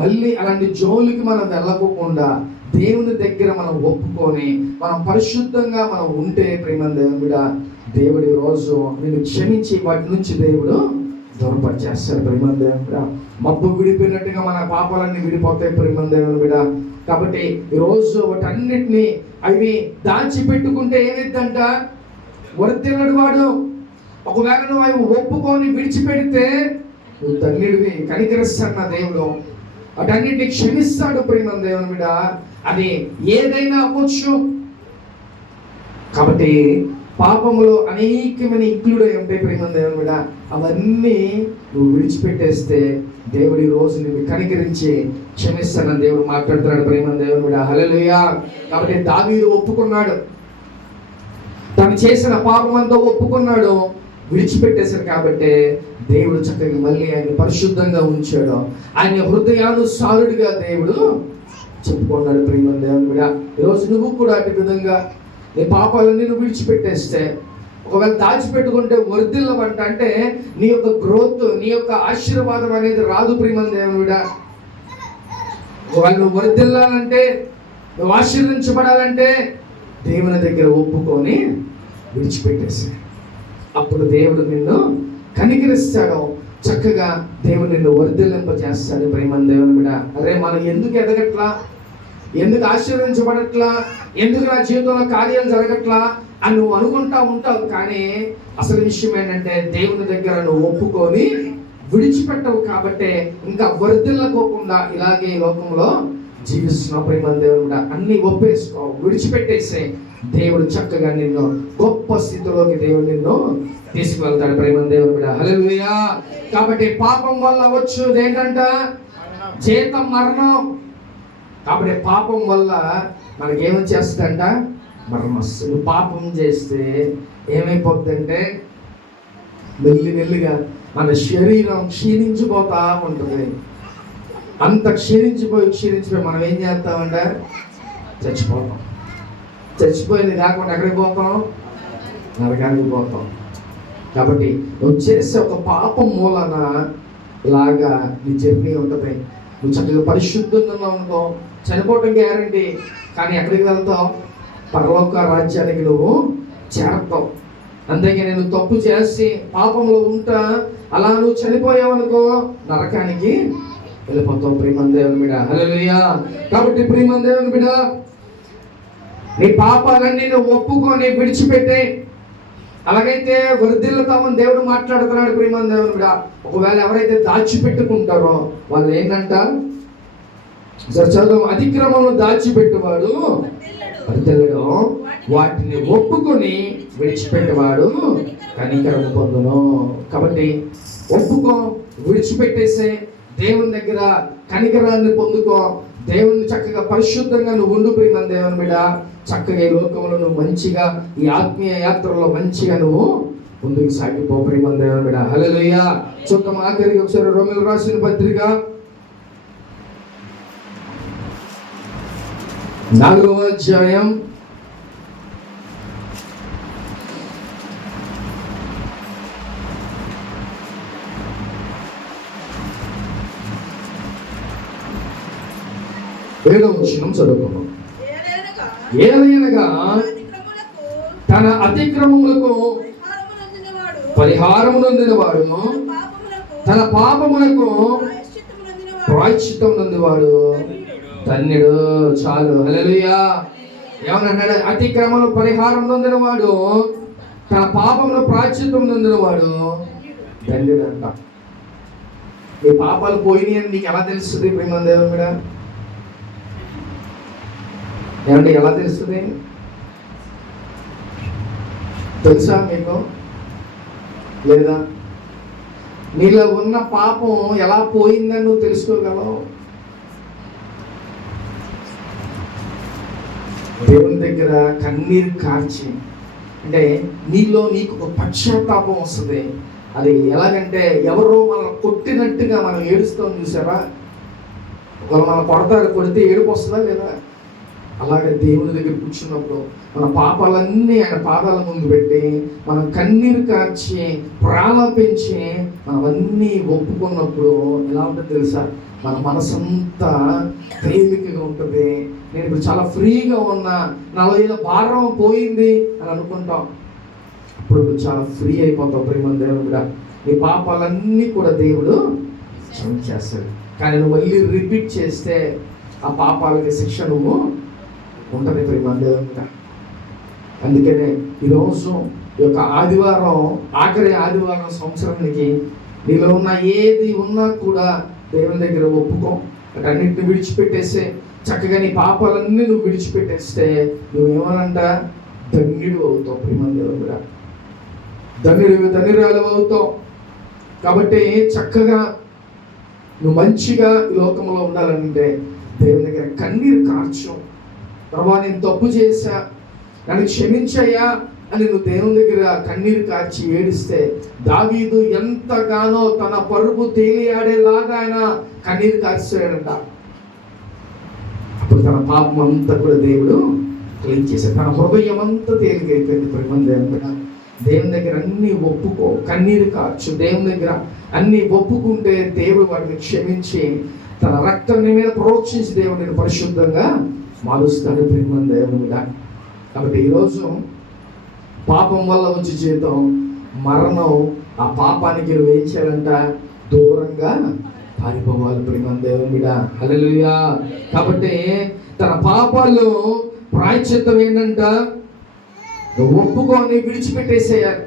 మళ్ళీ అలాంటి జోలికి మనం వెళ్ళకోకుండా దేవుని దగ్గర మనం ఒప్పుకొని మనం పరిశుద్ధంగా మనం ఉంటే ప్రేమ దేవుడా, దేవుడి రోజు నేను క్షమించి వాటి నుంచి దేవుడు దూరపరిచేస్తాడు. ప్రేమ దేవుడా, మబ్బు విడిపోయినట్టుగా మన పాపాలన్నీ విడిపోతాయి. ప్రేమ దేవుడా, కాబట్టి ఈరోజు వాటన్నిటిని అవి దాచిపెట్టుకుంటే ఏమిద్దంట? వర్ధిల్లడు వాడు. ఒకవేళ నువ్వు అవి ఒప్పుకొని విడిచిపెడితే నువ్వు తల్లిడివి, కనికరిస్తాడు నా దేవుడు, వాటన్నిటిని క్షమిస్తాడు. ప్రేమ దేవుని మీద అది ఏదైనా అవ్వచ్చు. కాబట్టి పాపములో అనేకమైన ఇంక్లూడ్ అయి ఉంటాయి. ప్రేమ దేవుని మీద అవన్నీ నువ్వు విడిచిపెట్టేస్తే దేవుడి రోజు నువ్వు కనికరించి క్షమిస్తానని దేవుడు మాట్లాడుతున్నాడు. ప్రేమ దేవుని మీద హల్లెలూయా. కాబట్టి దావీదు ఒప్పుకున్నాడు, తను చేసిన పాపం అంతా ఒప్పుకున్నాడు, విడిచిపెట్టేశాడు. కాబట్టి దేవుడు చక్కగా మళ్ళీ ఆయన పరిశుద్ధంగా ఉంచాడు, ఆయన హృదయానుసారుడిగా దేవుడు చెప్పుకున్నాడు. ప్రేమ దేవుని మీద ఈరోజు నువ్వు కూడా అటు విధంగా నీ పాపాలన్నీ నువ్వు విడిచిపెట్టేస్తే, ఒకవేళ దాచిపెట్టుకుంటే వర్ధిల్లవంట. అంటే నీ యొక్క గ్రోత్, నీ యొక్క ఆశీర్వాదం అనేది రాదు. ప్రేమ దేవుడా, ఒకవేళ నువ్వు వర్ధిల్లాలంటే, నువ్వు ఆశీర్వదించబడాలంటే దేవుని దగ్గర ఒప్పుకొని విడిచిపెట్టేసి అప్పుడు దేవుడు నిన్ను కనికరిస్తాడు, చక్కగా దేవుడు నిన్ను వర్ధిల్లింపజేస్తాడు. ప్రేమ దేవుని మీద అరే మనం ఎందుకు ఎదగట్లా, ఎందుకు ఆశీర్వదించబడట్లా, ఎందుకు నా జీవితంలో కార్యాలు జరగట్లా అని నువ్వు అనుకుంటా ఉంటావు. కానీ అసలు విషయం ఏంటంటే దేవుని దగ్గర నువ్వు ఒప్పుకొని విడిచిపెట్టవు. కాబట్టి ఇంకా వర్ధిల్లకోకుండా ఇలాగే ఈ లోకంలో జీవిస్తున్నావు. ప్రేమ దేవుడు, అన్ని ఒప్పేసుకో, విడిచిపెట్టేసే దేవుడు చక్కగా నిన్ను గొప్ప స్థితిలోకి దేవుడు నిన్ను తీసుకువెళ్తాడు. ప్రేమ దేవుడు, హల్లెలూయా. కాబట్టి పాపం వల్ల వచ్చేది ఏంటంట? జీతం మరణం. కాబట్టి పాపం వల్ల మనకేమని చేస్తుందంట? మరణం వస్తుంది. నువ్వు పాపం చేస్తే ఏమైపోతుందంటే మెల్లిగా మన శరీరం క్షీణించిపోతా ఉంటుంది. అంత క్షీణించిపోయి మనం ఏం చేస్తామంట? చచ్చిపోతాం. చచ్చిపోయింది కాకుండా ఎక్కడికి పోతాం? నరకానికి పోతాం. కాబట్టి నువ్వు చేసే ఒక పాపం మూలన ఇలాగా నీ జర్నీ ఉంటుంది. నువ్వు చక్కగా పరిశుద్ధంగా ఉన్నావు అనుకో, చనిపోవటం గ్యారంటీ. కానీ ఎక్కడికి వెళ్తావు? పరలోక రాజ్యానికి నువ్వు చేరతావు. అంతేగా నేను తప్పు చేసి పాపంలో ఉంటా అలా నువ్వు చనిపోయావు అనుకో, నరకానికి వెళ్ళిపోతావు. ప్రేమ దేవుని బిడ్డ, హల్లెలూయా. కాబట్టి ప్రేమ దేవుని బిడ్డ, నీ పాపాలన్నీ నువ్వు ఒప్పుకొని విడిచిపెట్టే, అలాగైతే వర్ధిల్లుతామని దేవుడు మాట్లాడుతున్నాడు. ప్రేమ దేవుని బిడ్డ, ఒకవేళ ఎవరైతే దాచిపెట్టుకుంటారో వాళ్ళు ఏంటంట? చదువు, అతిక్రమము దాచిపెట్టువాడు వర్ధిల్లడు, వాటిని ఒప్పుకొని విడిచిపెట్టేవాడు కనికరము పొందును. కాబట్టి ఒప్పుకో, విడిచిపెట్టేసే, దేవుని దగ్గర కనికరాన్ని పొందుకో, దేవుని చక్కగా పరిశుద్ధంగా నువ్వు ఉండు. ప్రేమ దేవుని బిడ్డ, చక్కగా ఈ లోకంలో నువ్వు మంచిగా ఈ ఆత్మీయ యాత్రలో మంచిగా నువ్వు ముందుకు సాగిపో. ప్రేమ దేవుని బిడ్డ, హల్లెలూయా. చూద్దాం ఆఖరికి ఒకసారి రోమీయులకు రాసిన పత్రిక 4వ అధ్యాయం 8 7వ వచనం చదువుకున్నాం. ఏలయనగా ఏలయనగా అతిక్రమములకు తన అతిక్రమములకు పరిహారము నొందినవాడు, పరిహారము నొందినవాడు, తన పాపములకు ప్రాయశ్చిత్తము నొందినవాడు ప్రాయశ్చిత్తం నొందినవాడు ధన్యుడు. చాలు, హల్లెలూయా. ఏమన్నాడు? అతిక్రమములు పరిహారం నొందినవాడు, తన పాపములు ప్రాయశ్చిత్తం నొందినవాడు ధన్యుడు అంట. నీ పాపాలు పోయినాయి అని నీకు ఎలా తెలుస్తుంది? ప్రేమ దేవుడా, ఏమంటే ఎలా తెలుస్తుంది? తెలుసా మీకు? లేదా నీలో ఉన్న పాపం ఎలా పోయిందని నువ్వు తెలుసుకోగలవు? దేవుని దగ్గర కన్నీరు కార్చి, అంటే నీలో నీకు ఒక పశ్చాత్తాపం వస్తుంది. అది ఎలాగంటే ఎవరో మనల్ని కొట్టినట్టుగా మనం ఏడుస్తాం చూసారా? ఒకవేళ మనం కొడితే ఏడుపు వస్తుందా లేదా? అలాగే దేవుని దగ్గర కూర్చున్నప్పుడు మన పాపాలన్నీ ఆయన పాదాల ముందు పెట్టి మనం కన్నీరు కార్చి ప్రాణపించి మనం అన్నీ ఒప్పుకున్నప్పుడు ఎలా ఉంటుంది తెలుసా? మన మనసంతా తేలికగా ఉంటుంది. నేను ఇప్పుడు చాలా ఫ్రీగా ఉన్నా, నాలో ఏదో భారం పోయింది అని అనుకుంటాం. అప్పుడు చాలా ఫ్రీ అయిపోతావు. ప్రేమ దేవుడు కూడా నీ పాపాలన్నీ కూడా దేవుడు క్షమించేస్తాడు. కానీ నువ్వు మళ్ళీ రిపీట్ చేస్తే ఆ పాపాలకి శిక్ష నువ్వు ఉంటుంది. ప్రేమ దేవుడు కూడా అందుకనే ఈరోజు ఈ యొక్క ఆదివారం, ఆఖరి ఆదివారం సంవత్సరానికి నీలో ఉన్న ఏది ఉన్నా కూడా దేవుని దగ్గర ఒప్పుకో. అన్నింటిని విడిచిపెట్టేస్తే, చక్కగా నీ పాపాలన్నీ నువ్వు విడిచిపెట్టేస్తే నువ్వేమనంట? ధన్యుడు అవుతావు. ప్రేమ దేవుడు కూడా ధన్యురాలు అవుతావు. కాబట్టి చక్కగా నువ్వు మంచిగా ఈ లోకంలో ఉండాలంటే దేవుని దగ్గర కన్నీరు కార్చు. ప్రభా, నేను తప్పు చేశా, నన్ను క్షమించయ్యా అని నువ్వు దేవుని దగ్గర కన్నీరు కార్చి ఏడిస్తే దావీదు ఎంతగానో తన పరుపు తేలియాడేలాగా ఆయన కన్నీరు కార్చాడంట. అప్పుడు తన పాపం అంతా కూడా దేవుడు క్లీన్ చేశాడు. తన హృదయం అంతా తేలికైపోయింది. దేవుని దగ్గర అన్ని ఒప్పుకో, కన్నీరు కార్చు. దేవుని దగ్గర అన్ని ఒప్పుకుంటే దేవుడు వాటిని క్షమించి తన రక్తం నీ మీద ప్రోక్షించి దేవుడిని పరిశుద్ధంగా మారుస్తాడు. ప్రేమ దేవునిగా. కాబట్టి ఈరోజు పాపం వల్ల వచ్చే జీతం మరణం. ఆ పాపానికి నువ్వు ఏం చేయాలంట? దూరంగా పారిపోవాలి. ప్రేమ దేవునిగా. హల్లెలూయా. కాబట్టి తన పాపాలు ప్రాయశ్చిత్తం ఏంటంట? నువ్వు ఒప్పుకొని విడిచిపెట్టేసేయాలి.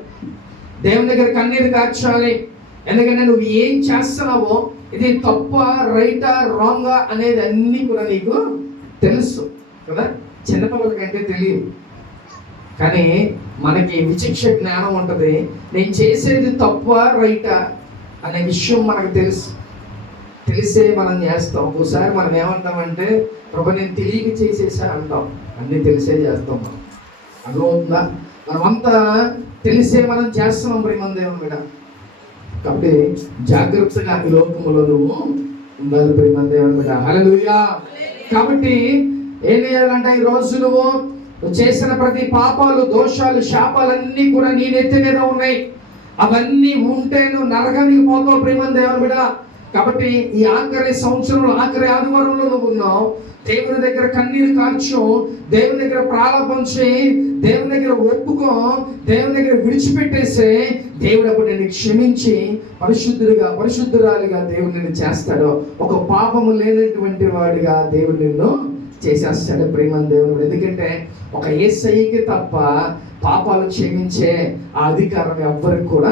దేవుని దగ్గర కన్నీరు కార్చాలి. ఎందుకంటే నువ్వు ఏం చేస్తున్నావో ఇది తప్ప, రైటా, రాంగా అనేది అన్నీ కూడా నీకు తెలుసు కదా. చిన్నపిల్లలకంటే తెలియదు, కానీ మనకి విచక్ష జ్ఞానం ఉంటుంది. నేను చేసేది తప్ప, రైటా అనే విషయం మనకు తెలుసు. తెలిసే మనం చేస్తాం. ఒకసారి మనం ఏమంటామంటే, ప్రభు నేను తెలియక చేసేసా అంటాం. అన్నీ తెలిసే చేస్తాం. మనం అర్థమవుతుందా? మనమంతా తెలిసే మనం చేస్తున్నాం. ప్రేమ దేవుని మీద. కాబట్టి జాగ్రత్తగా ఈ లోకంలో నువ్వు ఉండాలి. ప్రేమ దేవుని మీద. హల్లెలూయా. కాబట్టి ఏం చేయాలంటే ఈ రోజు నువ్వు చేసిన ప్రతి పాపాలు, దోషాలు, శాపాలన్నీ కూడా నీ నెత్తి మీద ఉన్నాయి. అవన్నీ ఉంటే నువ్వు నరకానికి పోతావు. ప్రేమ దేవుని మీద. కాబట్టి ఈ ఆఖరి సంవత్సరంలో, ఆఖరి ఆదివారంలో నువ్వు ఉన్నావు. దేవుని దగ్గర కన్నీరు కార్చు, దేవుని దగ్గర ప్రారంభించి, దేవుని దగ్గర ఒప్పుకో, దేవుని దగ్గర విడిచిపెట్టేసే దేవుడు అప్పుడు నిన్ను క్షమించి పరిశుద్ధుడిగా, పరిశుద్ధురాలిగా దేవుడు నిన్ను చేస్తాడు. ఒక పాపము లేనటువంటి వాడిగా దేవుడు నిన్ను చేసేస్తాడు. ప్రేమ దేవుడు. ఎందుకంటే ఒక యేసయ్యకి తప్ప పాపాలు క్షమించే ఆ అధికారం ఎవ్వరికి కూడా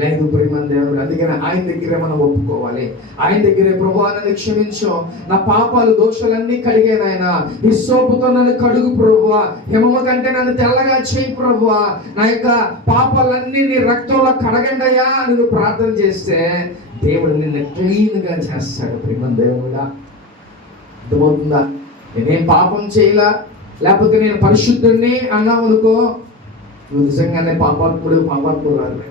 లేదు. ప్రేమ దేవుడు. అందుకని ఆయన దగ్గరే మనం ఒప్పుకోవాలి. ఆయన దగ్గరే, ప్రభువా నన్ను క్షమించు, నా పాపాలు, దోషాలన్నీ కడిగాను ఆయన, ఈ సోపుతో నన్ను కడుగు ప్రభువా, హిమము కంటే నన్ను తెల్లగా చేయి ప్రభువా, నా యొక్క పాపాలన్నీ నీ రక్తంలో కడగండయ్యా అని నువ్వు ప్రార్థన చేస్తే దేవుడు నిన్ను క్లీన్గా చేస్తాడు. ప్రేమ దేవుడా. అర్థమవుతుందా? నేనేం పాపం చేయలా, లేకపోతే నేను పరిశుద్ధుడిని అన్నావు అనుకో, నువ్వు నిజంగానే పాపాత్ముడు రాదు.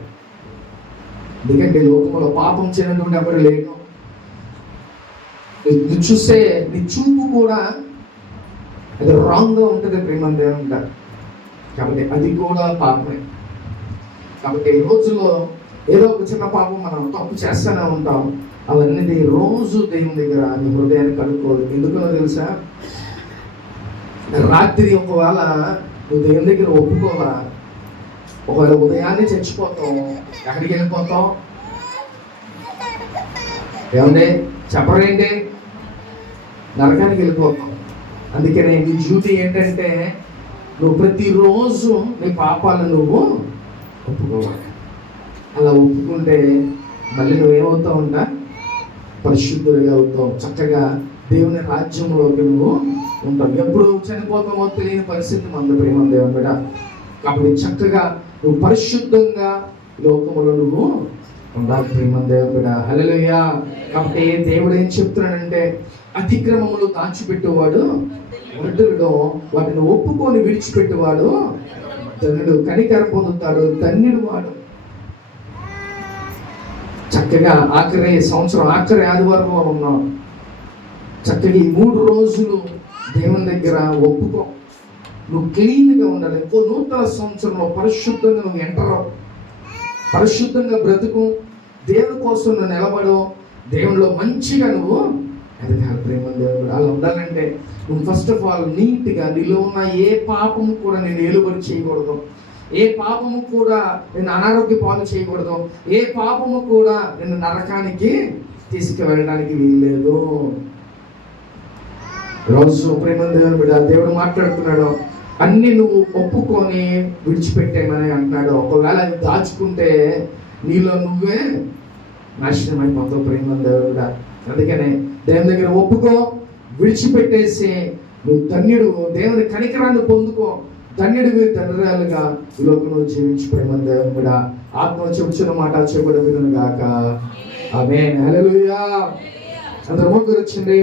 ఎందుకంటే లోకంలో పాపం చేయనటువంటి ఎవరు లేడు. నువ్వు చూస్తే నీ చూపు కూడా అది రాంగ్గా ఉంటుంది. ప్రేమ దేవుడా. కాబట్టి అది కూడా పాపమే. కాబట్టి ఈ రోజుల్లో ఏదో ఒక చిన్న పాపం మనం తప్పు చేస్తూనే ఉంటాం. అవన్నీ రోజు దేవుని దగ్గర నీ హృదయాన్ని కనుక్కోవాలి. ఎందుకనో తెలుసా, రాత్రి ఒకవేళ నువ్వు దేవుని దగ్గర ఒప్పుకోవా, ఒకవేళ ఉదయాన్నే చచ్చిపోతాం, ఎక్కడికి వెళ్ళిపోతాం? ఏమండి చెప్పరేంటి? నరకానికి వెళ్ళిపోతాం. అందుకనే నీ డ్యూటీ ఏంటంటే నువ్వు ప్రతిరోజు నీ పాపాలను నువ్వు ఒప్పుకోవాలి. అలా ఒప్పుకుంటే మళ్ళీ నువ్వేమవుతావు అంట? పరిశుద్ధుడిగా అవుతావు. చక్కగా దేవుని రాజ్యంలోకి నువ్వు ఉంటావు. ఎప్పుడు చనిపోతామో తెలియని పరిస్థితి మన ప్రేమ దేవుని బిడ్డ. కాబట్టి చక్కగా నువ్వు పరిశుద్ధంగా లోకములో నువ్వు ఉండాలి ప్రేమ దేవుని బిడ్డ. హల్లెలూయా. కాబట్టి దేవుడు ఏం చెప్తున్నాడంటే అతిక్రమములు దాచిపెట్టేవాడు వృద్ధుడు, వాటిని ఒప్పుకొని విడిచిపెట్టేవాడు ధనుడు. కనికర పొందుతాడు ధన్యుడు వాడు. చక్కగా ఆఖరి సంవత్సరం ఆఖరి ఆదివారంలో ఉన్నాం. చక్కగా ఈ 3 రోజులు దేవుని దగ్గర ఒప్పుకో. నువ్వు క్లీన్గా ఉండాలి. ఇంకో నూతన సంవత్సరంలో పరిశుద్ధంగా నువ్వు ఎంటర్ అవ్వు, పరిశుద్ధంగా బ్రతుకు, దేవుని కోసం నువ్వు నిలబడు, దేవునిలో మంచిగా నువ్వు ఎదగాలి ప్రేమ దేవుడు. అలా ఉండాలంటే నువ్వు ఫస్ట్ ఆఫ్ ఆల్ నీట్గా నీలో ఉన్న ఏ పాపము కూడా నేను ఏలుబడి చేయకూడదు, ఏ పాపము కూడా నేను అనారోగ్య పాలు చేయకూడదు, ఏ పాపము కూడా నేను నరకానికి తీసుకువెళ్ళడానికి వీల్లేదు. రోజు ప్రేమ దేవుని బిడ్డ దేవుడు మాట్లాడుతున్నాడు, అన్ని నువ్వు ఒప్పుకొని విడిచిపెట్టేమని అంటున్నాడు. ఒకవేళ అది దాచుకుంటే నీలో నువ్వే నాశనం అయిపోతావు ప్రేమ దేవుని బిడ్డ. అందుకనే దేవుని దగ్గర ఒప్పుకో, విడిచిపెట్టేసి నువ్వు ధన్యుడు, దేవుని కనికరాన్ని పొందుకో, ధన్యుడివి ధన్యురాలుగా ఈ లోకంలో జీవించి ప్రేమ దేవుని బిడ్డ. ఆత్మ చెబుతున్న మాట చెబుడు వినుగాక. ఆమేన్. హల్లెలూయా. అందరూ ముగ్గురు వచ్చింది.